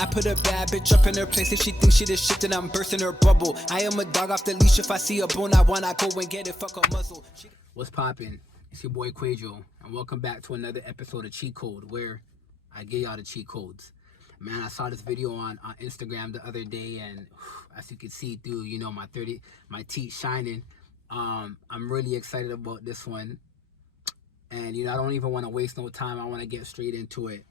I put a bad bitch up in her place. If she thinks she the shit, then I'm bursting her bubble. I am a dog off the leash. If I see a bone I want, I go and get it. Fuck a muzzle. What's poppin'? It's your boy Kwaejo, and welcome back to another episode of Cheat Code, where I give y'all the cheat codes. Man, I saw this video on Instagram the other day, and as you can see through, you know, my teeth shining. I'm really excited about this one, and you know, I don't even want to waste no time. I want to get straight into it.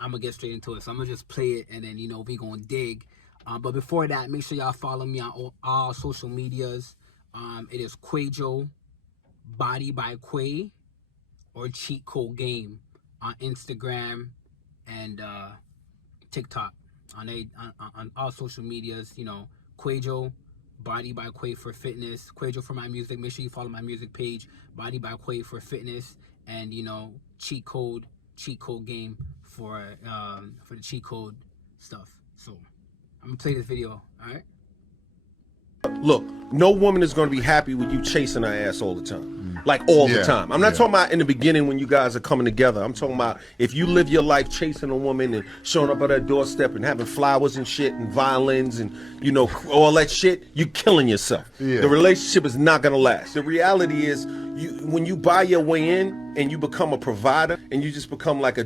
I'm gonna get straight into it, so I'm gonna just play it, and then, you know, we gonna dig. But before that, make sure y'all follow me on all social medias. It is Kwaejo, Body by Kway, or Cheat Code Game on Instagram and TikTok. On all social medias, you know, Kwaejo, Body by Kway for fitness, Kwaejo for my music. Make sure you follow my music page, Body by Kway for fitness, and, you know, Cheat Code Game for the cheat code stuff. So I'm gonna play this video. All right. Look, no woman is going to be happy with you chasing her ass all the time. Like all the time. I'm not talking about in the beginning when you guys are coming together. I'm talking about if you live your life chasing a woman and showing up at her doorstep and having flowers and shit and violins and, you know, all that shit, you're killing yourself. The relationship is not going to last. The reality is, when you buy your way in and you become a provider and you just become like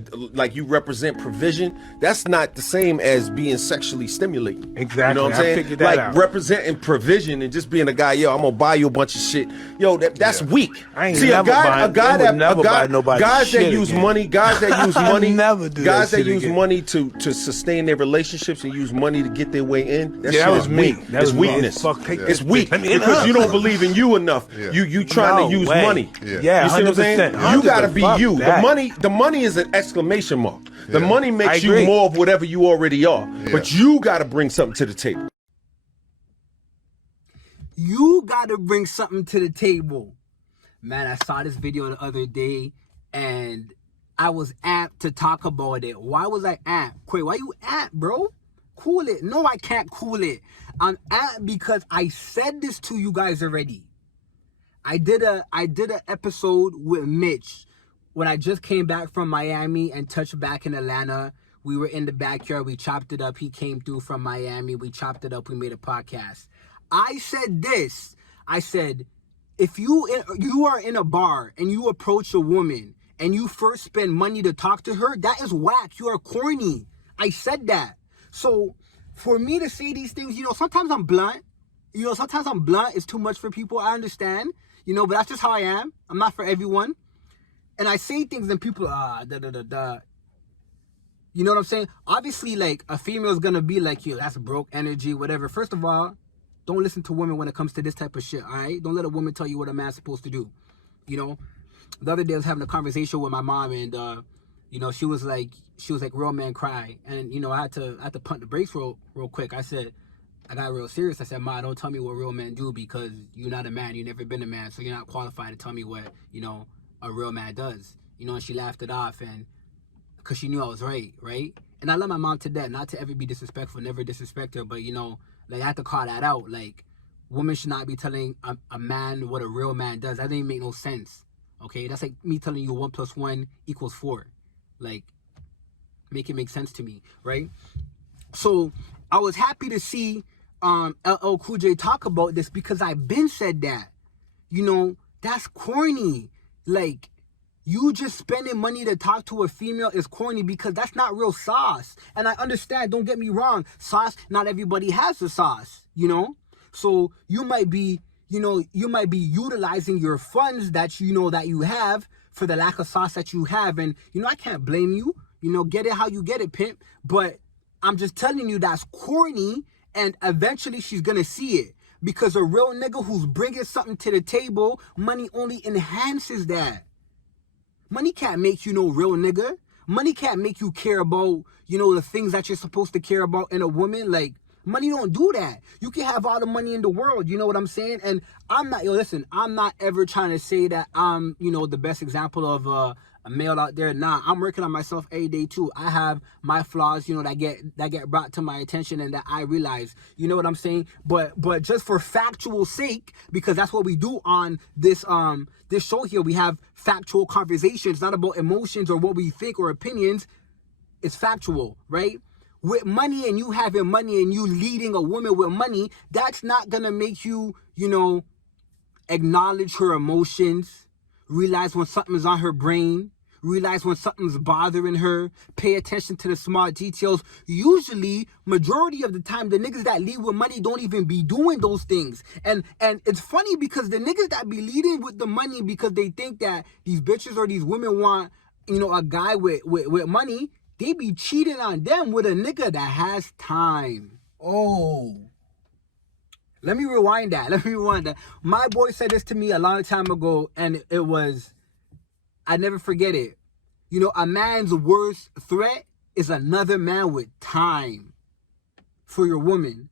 you represent provision, that's not the same as being sexually stimulating. Exactly. You know what I'm saying? I figured that out. Representing provision and just being a guy, yo, I'm gonna buy you a bunch of shit. Yo, that's weak. I ain't See, never guys that use again. money, guys that use money, never do guys that shit use again. money to sustain their relationships and use money to get their way in. That shit that was is me. weak. That It's was me. weakness. Fuck, take It's that. weak Let me in because up. you don't believe in you enough. You trying to use money. Yeah, You see what I'm saying? 100%. You gotta be you. That. The money is an exclamation mark. The money I makes you agree. more of whatever you already are. But you gotta bring something to the table. You gotta bring something to the table. Man, I saw this video the other day, and I was amped to talk about it. Why was I amped? Quay, why you amped, bro? Cool it. No, I can't cool it. I'm amped because I said this to you guys already. I did a episode with Mitch when I just came back from Miami and touched back in Atlanta. We were in the backyard. We chopped it up. He came through from Miami. We chopped it up. We made a podcast. I said this. I said, if you are in a bar and you approach a woman and you first spend money to talk to her, that is whack. You are corny. I said that. So for me to say these things, you know, sometimes I'm blunt. You know, sometimes I'm blunt. It's too much for people. I understand. You know, but that's just how I am. I'm not for everyone. And I say things and people, You know what I'm saying? Obviously, like, a female is going to be like, yo, that's broke energy, whatever. First of all, don't listen to women when it comes to this type of shit, all right? Don't let a woman tell you what a man's supposed to do, you know? The other day, I was having a conversation with my mom, and, you know, she was like, real man cry. And, you know, I had to punt the brakes real quick. I got real serious. I said, Ma, don't tell me what real men do, because you're not a man. You've never been a man, so you're not qualified to tell me what, you know, a real man does. You know, and she laughed it off, and because she knew I was right? And I love my mom to death, not to ever be disrespectful, never disrespect her, but, you know, like, I have to call that out. Like, women should not be telling a man what a real man does. That doesn't even make no sense, okay? That's like me telling you 1 + 1 = 4. Like, make it make sense to me, right? So I was happy to see LL Cool J talk about this, because I've been said that. You know, that's corny. Like, you just spending money to talk to a female is corny, because that's not real sauce. And I understand, don't get me wrong, sauce, not everybody has the sauce, you know? So you might be, you know, utilizing your funds that you know that you have for the lack of sauce that you have. And, you know, I can't blame you. You know, get it how you get it, pimp. But I'm just telling you, that's corny, and eventually she's gonna see it. Because a real nigga who's bringing something to the table, money only enhances that. Money can't make you no real nigga. Money can't make you care about, you know, the things that you're supposed to care about in a woman. Like, money don't do that. You can have all the money in the world, you know what I'm saying? And I'm not ever trying to say that I'm, you know, the best example of a male out there. Nah, I'm working on myself every day too. I have my flaws, you know, that get brought to my attention and that I realize, you know what I'm saying? But just for factual sake, because that's what we do on this this show here, we have factual conversations, not about emotions or what we think or opinions. It's factual, right? with money and you having money and you leading a woman with money, that's not gonna make you, acknowledge her emotions, realize when something's on her brain, realize when something's bothering her, pay attention to the small details. Usually, majority of the time, the niggas that lead with money don't even be doing those things. And it's funny because the niggas that be leading with the money because they think that these bitches or these women want, a guy with money, they be cheating on them with a nigga that has time. Oh. Let me rewind that. My boy said this to me a long time ago, and it was, I never forget it. A man's worst threat is another man with time for your woman.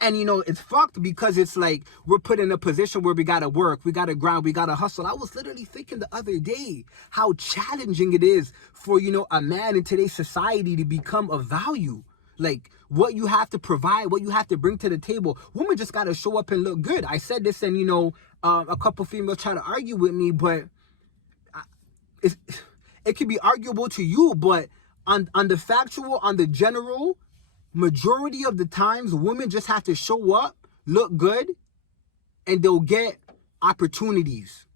And, it's fucked because it's like we're put in a position where we got to work, we got to grind, we got to hustle. I was literally thinking the other day how challenging it is for, a man in today's society to become of value. Like, what you have to provide, what you have to bring to the table. Women just got to show up and look good. I said this and, a couple females try to argue with me, but it can be arguable to you. But on the factual, on the general, majority of the times, women just have to show up, look good, and they'll get opportunities.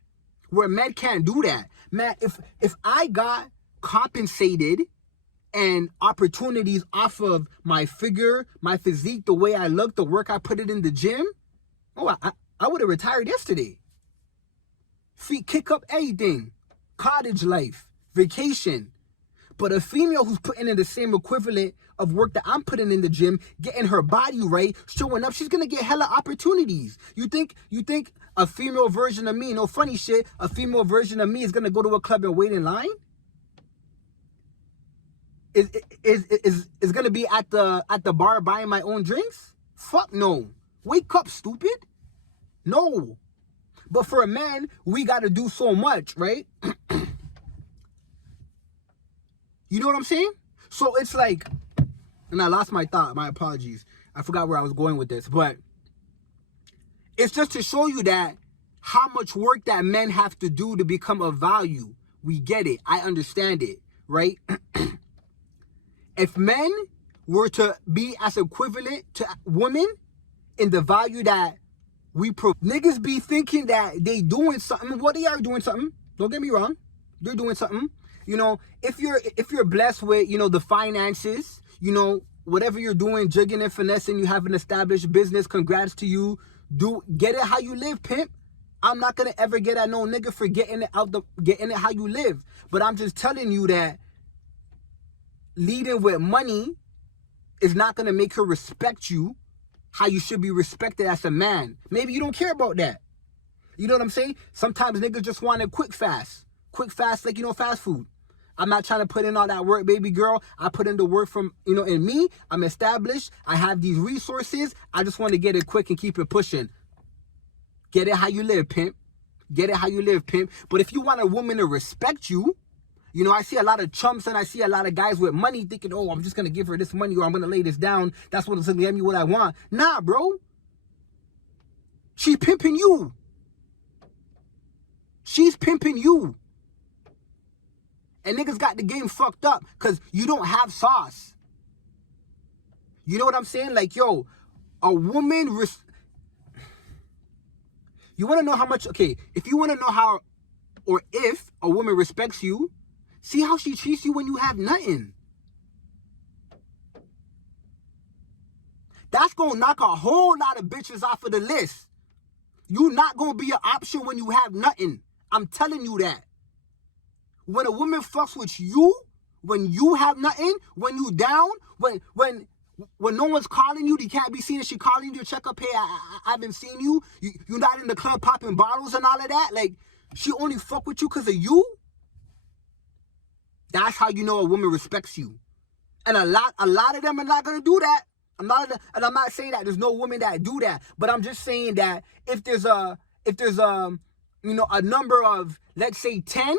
Where men can't do that. Man, if I got compensated and opportunities off of my figure, my physique, the way I look, the work I put it in the gym, I would have retired yesterday. Feet kick up everything. Cottage life, vacation. But a female who's putting in the same equivalent of work that I'm putting in the gym, getting her body right, showing up, she's gonna get hella opportunities. You think a female version of me, no funny shit, a female version of me is gonna go to a club and wait in line? Is gonna be at the bar buying my own drinks? Fuck no. Wake up, stupid. No. But for a man, we gotta do so much, right? You know what I'm saying? So it's like, and I lost my thought, my apologies. I forgot where I was going with this, but it's just to show you that how much work that men have to do to become of value. We get it. I understand it, right? If men were to be as equivalent to women in the value that we niggas be thinking that they doing something. Well, they are doing something. Don't get me wrong. They're doing something. If you're blessed with, the finances, whatever you're doing, jigging and finessing, you have an established business, congrats to you. Get it how you live, pimp. I'm not gonna ever get at no nigga for getting it how you live. But I'm just telling you that leading with money is not gonna make her respect you how you should be respected as a man. Maybe you don't care about that. You know what I'm saying? Sometimes niggas just want it quick, fast. Quick, fast, like, fast food. I'm not trying to put in all that work, baby girl. I put in the work from, in me. I'm established. I have these resources. I just want to get it quick and keep it pushing. Get it how you live, pimp. Get it how you live, pimp. But if you want a woman to respect you, I see a lot of chumps and I see a lot of guys with money thinking, oh, I'm just going to give her this money or I'm going to lay this down. That's what's going to get me what I want. Nah, bro. She's pimping you. She's pimping you. And niggas got the game fucked up because you don't have sauce. You know what I'm saying? Like, yo, a woman... You want to know how much... Okay, if you want to know how or if a woman respects you, see how she treats you when you have nothing. That's going to knock a whole lot of bitches off of the list. You not going to be an option when you have nothing. I'm telling you that. When a woman fucks with you, when you have nothing, when you down, when no one's calling you, you can't be seen and she calling you to check up, hey, I haven't seen you. You're not in the club popping bottles and all of that. Like, she only fuck with you because of you. That's how you know a woman respects you. And a lot of them are not going to do that. And I'm not saying that there's no women that do that, but I'm just saying that if there's a number of, let's say 10,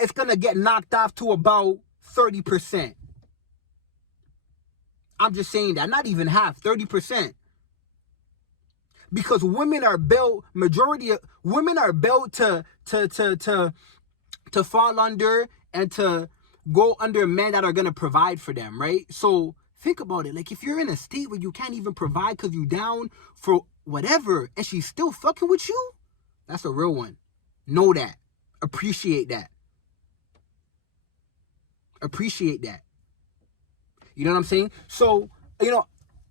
it's going to get knocked off to about 30%. I'm just saying that, not even half, 30%. Because women are built, majority of women are built to fall under and to go under men that are gonna provide for them, right? So think about it. Like, if you're in a state where you can't even provide because you down for whatever, and she's still fucking with you, that's a real one. Know that. Appreciate that. Appreciate that. You know what I'm saying? So, you know,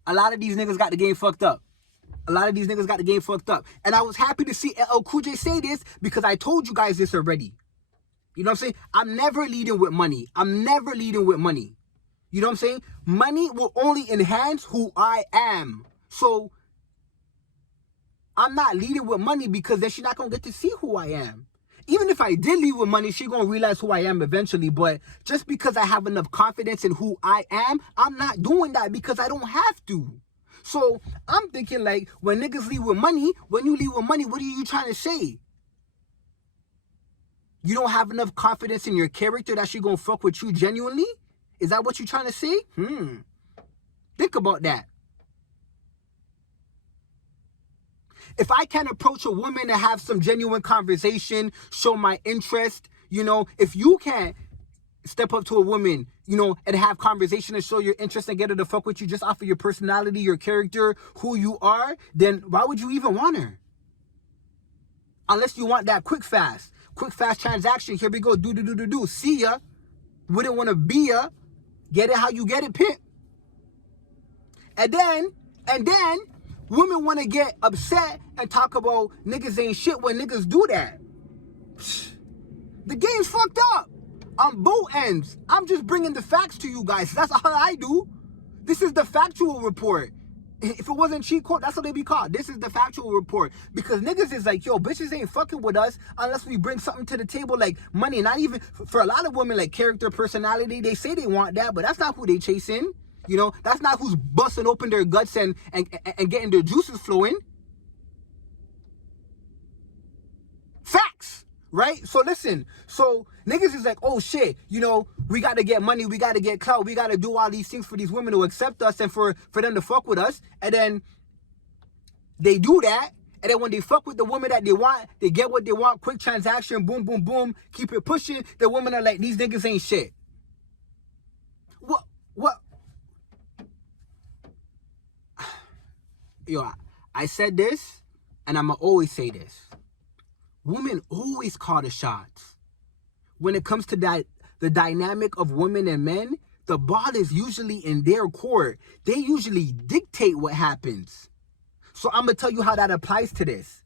a lot of these niggas got the game fucked up. A lot of these niggas got the game fucked up. And I was happy to see LL Cool J say this because I told you guys this already. You know what I'm saying? I'm never leading with money. I'm never leading with money. You know what I'm saying? Money will only enhance who I am. So, I'm not leading with money because then she's not going to get to see who I am. Even if I did lead with money, she's going to realize who I am eventually. But just because I have enough confidence in who I am, I'm not doing that because I don't have to. So I'm thinking, like, when niggas lead with money, when you lead with money, what are you trying to say? You don't have enough confidence in your character that she going to fuck with you genuinely? Is that what you're trying to say? Think about that. If I can approach a woman and have some genuine conversation, show my interest, you know, if you can't step up to a woman, you know, and have conversation and show your interest and get her to fuck with you just off of your personality, your character, who you are, then why would you even want her? Unless you want that quick, fast transaction. Here we go. Do. See ya. Wouldn't want to be ya. Get it how you get it, pimp. And then, women want to get upset and talk about niggas ain't shit when niggas do that. The game's fucked up on both ends. I'm just bringing the facts to you guys. That's all I do. This is the factual report. If it wasn't cheat code, that's what they be called. This is the factual report. Because niggas is like, yo, bitches ain't fucking with us unless we bring something to the table like money. Not even, for a lot of women, like character, personality, they say they want that, but that's not who they chasing. You know, that's not who's busting open their guts and getting their juices flowing. Facts, right? So listen, so niggas is like, oh shit, you know, we got to get money, we got to get clout, we got to do all these things for these women to accept us and for them to fuck with us. And then they do that. And then when they fuck with the woman that they want, they get what they want, quick transaction, boom, boom, boom, keep it pushing. The women are like, these niggas ain't shit. What? Yo, I said this, and I'ma always say this. Women always call the shots. When it comes to that, the dynamic of women and men, the ball is usually in their court. They usually dictate what happens. So I'm gonna tell you how that applies to this.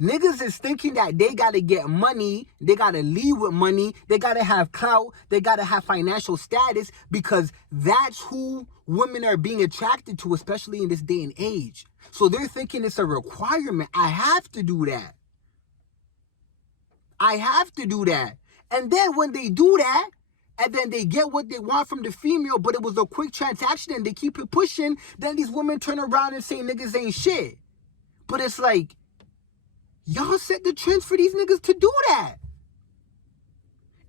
Niggas is thinking that they gotta get money, they gotta lead with money, they gotta have clout, they gotta have financial status because that's who women are being attracted to, especially in this day and age. So they're thinking it's a requirement. I have to do that. I have to do that. And then when they do that, and then they get what they want from the female, but it was a quick transaction and they keep it pushing, then these women turn around and say niggas ain't shit. But it's like, y'all set the trends for these niggas to do that.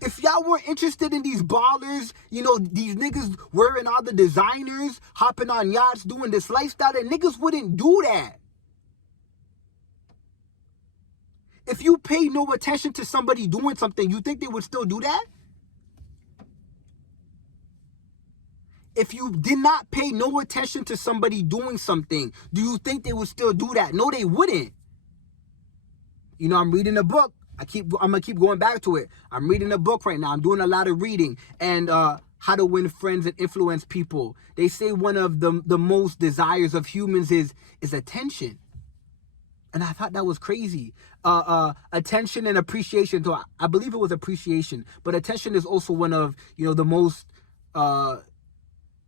If y'all weren't interested in these ballers, you know, these niggas wearing all the designers, hopping on yachts, doing this lifestyle, then niggas wouldn't do that. If you pay no attention to somebody doing something, you think they would still do that? If you did not pay no attention to somebody doing something, do you think they would still do that? No, they wouldn't. You know, I'm reading a book. I'm gonna keep going back to it. I'm reading a book right now. I'm doing a lot of reading and how to win friends and influence people. They say one of the most desires of humans is attention. And I thought that was crazy. Attention and appreciation. So I believe it was appreciation, but attention is also one of, you know, the most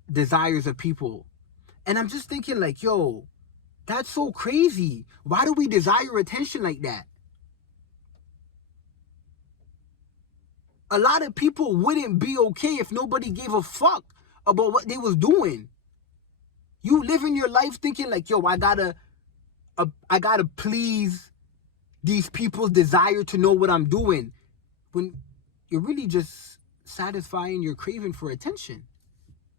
desires of people. And I'm just thinking like, yo, that's so crazy. Why do we desire attention like that? A lot of people wouldn't be okay if nobody gave a fuck about what they was doing. You living your life thinking like, yo, I gotta please these people's desire to know what I'm doing, when you're really just satisfying your craving for attention.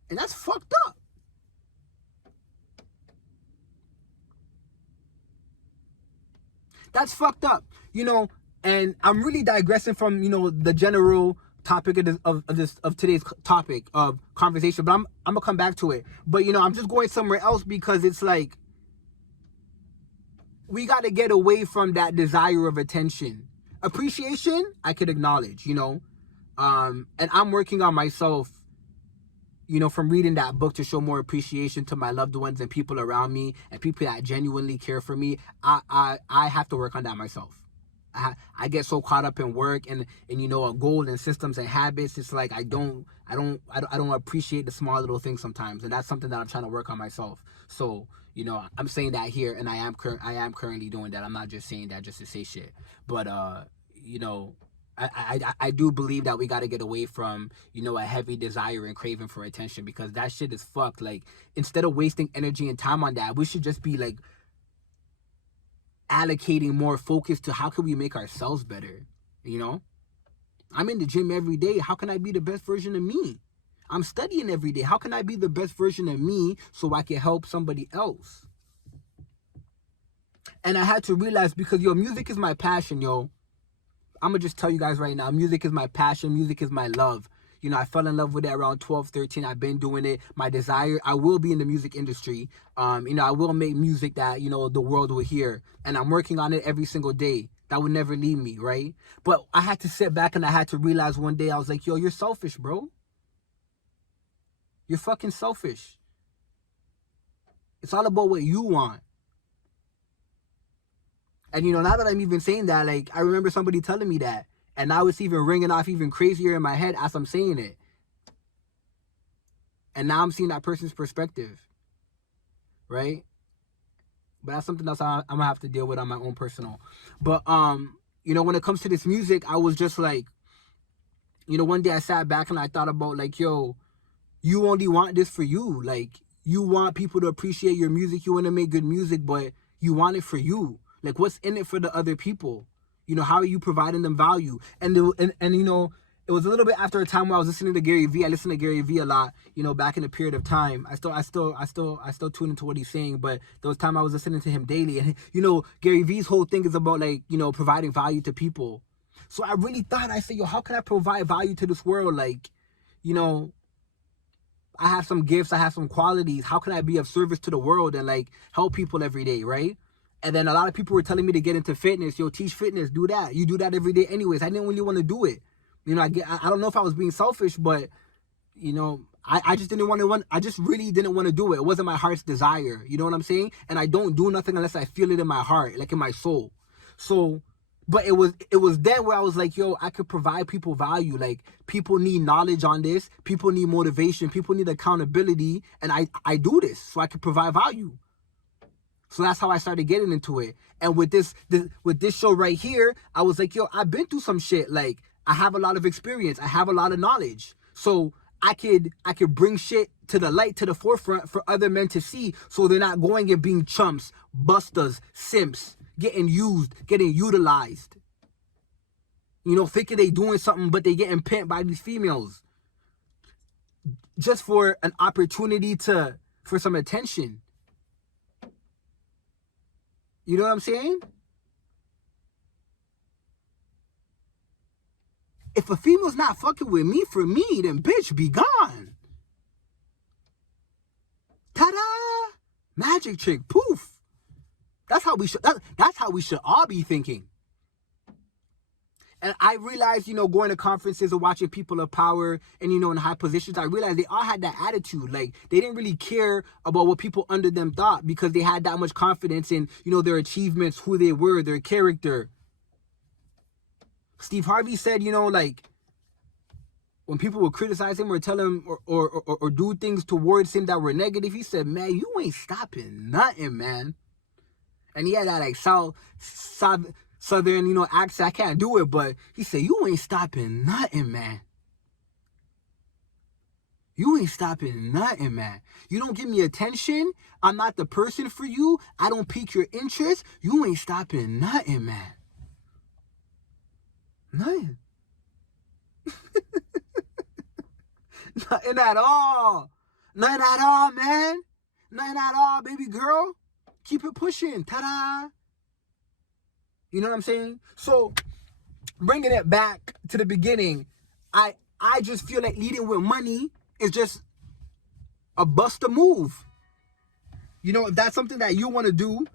And that's fucked up. That's fucked up, you know. And I'm really digressing from, you know, the general topic of today's topic of conversation, but I'm gonna come back to it. But you know, I'm just going somewhere else because it's like we got to get away from that desire of attention. Appreciation, I could acknowledge, you know, and I'm working on myself, you know, from reading that book to show more appreciation to my loved ones and people around me and people that genuinely care for me. I have to work on that myself. I get so caught up in work and you know, a goal and systems and habits. It's like I don't appreciate the small little things sometimes, and that's something that I'm trying to work on myself. So you know, I'm saying that here, and I am currently doing that. I'm not just saying that just to say shit, but you know, I do believe that we got to get away from, you know, a heavy desire and craving for attention, because that shit is fucked. Like, instead of wasting energy and time on that, we should just be like allocating more focus to how can we make ourselves better. You know, I'm in the gym every day. How can I be the best version of me? I'm studying every day. How can I be the best version of me so I can help somebody else? And I had to realize, because yo, music is my passion, yo. I'm gonna just tell you guys right now, music is my passion, music is my love. You know, I fell in love with it around 12, 13. I've been doing it. My desire, I will be in the music industry. You know, I will make music that, you know, the world will hear. And I'm working on it every single day. That would never leave me, right? But I had to sit back and I had to realize one day, I was like, yo, you're selfish, bro. You're fucking selfish. It's all about what you want. And, you know, now that I'm even saying that, like, I remember somebody telling me that. And now it's even ringing off even crazier in my head as I'm saying it. And now I'm seeing that person's perspective. Right? But that's something else I'm going to have to deal with on my own personal. But, you know, when it comes to this music, I was just like, you know, one day I sat back and I thought about, like, yo, you only want this for you. Like, you want people to appreciate your music. You want to make good music, but you want it for you. Like, what's in it for the other people? You know, how are you providing them value? And you know, it was a little bit after a time where I was listening to Gary Vee. I listened to Gary Vee a lot, you know, back in a period of time. I still tune into what he's saying, but there was time I was listening to him daily. And, you know, Gary Vee's whole thing is about, like, you know, providing value to people. So I really thought, I said, yo, how can I provide value to this world? Like, you know, I have some gifts, I have some qualities. How can I be of service to the world and, like, help people every day, right? And then a lot of people were telling me to get into fitness. Yo, teach fitness, do that. You do that every day anyways. I didn't really want to do it. You know, I don't know if I was being selfish, but, you know, I just I just really didn't want to do it. It wasn't my heart's desire. You know what I'm saying? And I don't do nothing unless I feel it in my heart, like in my soul. So, but it was then where I was like, yo, I could provide people value. Like, people need knowledge on this. People need motivation. People need accountability. And I do this so I can provide value. So that's how I started getting into it. And with this show right here, I was like, yo, I've been through some shit. Like, I have a lot of experience. I have a lot of knowledge. So I could bring shit to the light, to the forefront for other men to see, so they're not going and being chumps, busters, simps, getting used, getting utilized. You know, thinking they doing something, but they getting pimped by these females. Just for an opportunity for some attention. You know what I'm saying? If a female's not fucking with me for me, then bitch, be gone. Ta-da! Magic trick, poof. That's how we should all be thinking. And I realized, you know, going to conferences and watching people of power and, you know, in high positions, I realized they all had that attitude. Like, they didn't really care about what people under them thought, because they had that much confidence in, you know, their achievements, who they were, their character. Steve Harvey said, you know, like, when people would criticize him or tell him or do things towards him that were negative, he said, man, you ain't stopping nothing, man. And he had that, like, Southern, you know, accent. I can't do it, but he said, you ain't stopping nothing, man. You ain't stopping nothing, man. You don't give me attention. I'm not the person for you. I don't pique your interest. You ain't stopping nothing, man. Nothing. Nothing at all. Nothing at all, man. Nothing at all, baby girl. Keep it pushing. Ta-da. You know what I'm saying? So, bringing it back to the beginning, I just feel like leading with money is just a buster move. You know, if that's something that you want to do,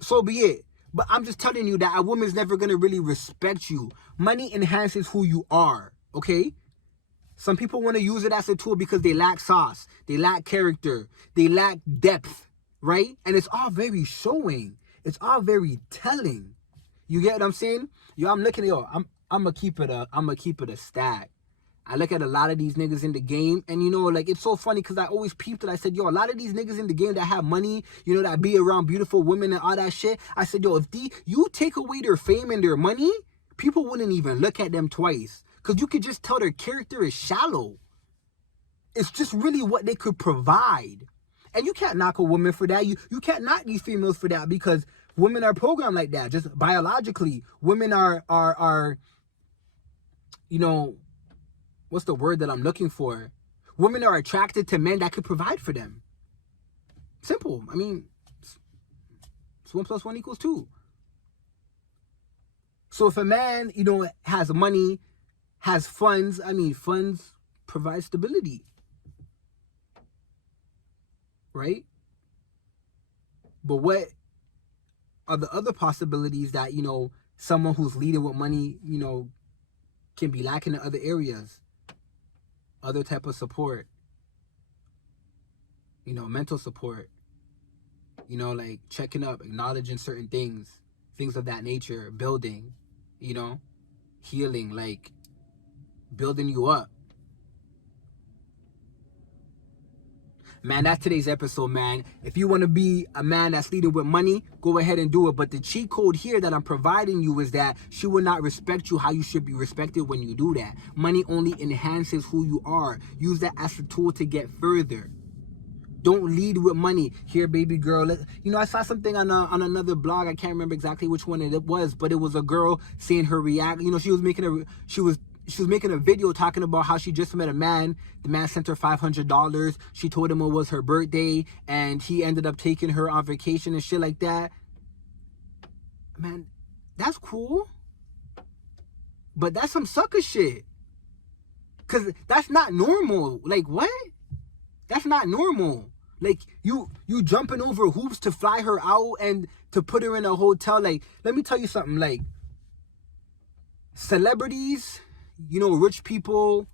so be it. But I'm just telling you that a woman's never going to really respect you. Money enhances who you are, okay? Some people want to use it as a tool because they lack sauce, they lack character, they lack depth, right? And it's all very showing. It's all very telling. You get what I'm saying? Yo, I'm looking at I'm gonna keep it a stat. I look at a lot of these niggas in the game, and you know, like, it's so funny because I always peeped it. I said, yo, a lot of these niggas in the game that have money, you know, that be around beautiful women and all that shit. I said, yo, if you take away their fame and their money, people wouldn't even look at them twice. Because you could just tell their character is shallow. It's just really what they could provide. And you can't knock a woman for that. You can't knock these females for that, because women are programmed like that. Just biologically. Women are you know, what's the word that I'm looking for? Women are attracted to men that could provide for them. Simple. I mean, it's 1 + 1 = 2. So if a man, you know, has money, has funds, I mean, funds provide stability. Right? But what are the other possibilities that, you know, someone who's leading with money, you know, can be lacking in other areas? Other type of support. You know, mental support. You know, like checking up, acknowledging certain things of that nature, building, you know, healing, like building you up. Man, that's today's episode, man. If you want to be a man that's leading with money, go ahead and do it. But the cheat code here that I'm providing you is that she will not respect you how you should be respected when you do that. Money only enhances who you are. Use that as a tool to get further. Don't lead with money. Here, baby girl. You know, I saw something on another blog. I can't remember exactly which one it was, but it was a girl saying her react. You know, she was making a video talking about how she just met a man. The man sent her $500. She told him it was her birthday, and he ended up taking her on vacation and shit like that. Man, that's cool. But that's some sucker shit. Because that's not normal. Like, what? That's not normal. Like, you jumping over hoops to fly her out and to put her in a hotel. Like, let me tell you something. Like, celebrities, you know, rich people,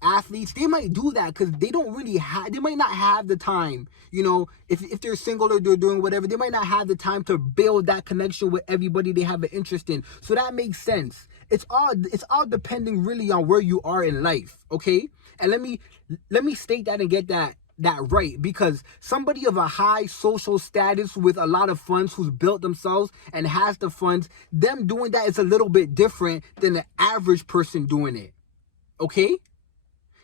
athletes, they might do that because they don't really have, they might not have the time, you know, if they're single or they're doing whatever, they might not have the time to build that connection with everybody they have an interest in. So that makes sense. It's all depending really on where you are in life, okay? And let me state that and get that right, because somebody of a high social status with a lot of funds who's built themselves and has the funds, them doing that is a little bit different than the average person doing it, okay?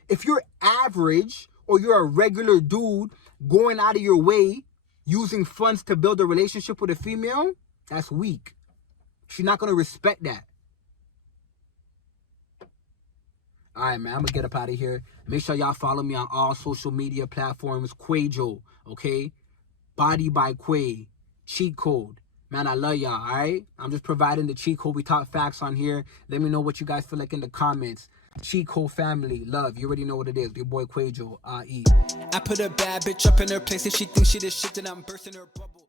If you're average or you're a regular dude going out of your way using funds to build a relationship with a female, that's weak. She's not going to respect that. All right, man, I'm going to get up out of here. Make sure y'all follow me on all social media platforms. Kwaejo, okay? Body by Quay. Cheat code. Man, I love y'all, all right? I'm just providing the cheat code. We talk facts on here. Let me know what you guys feel like in the comments. Cheat code family, love. You already know what it is. Your boy Kwaejo, I put a bad bitch up in her place. If she thinks she the shit, then I'm bursting her bubble.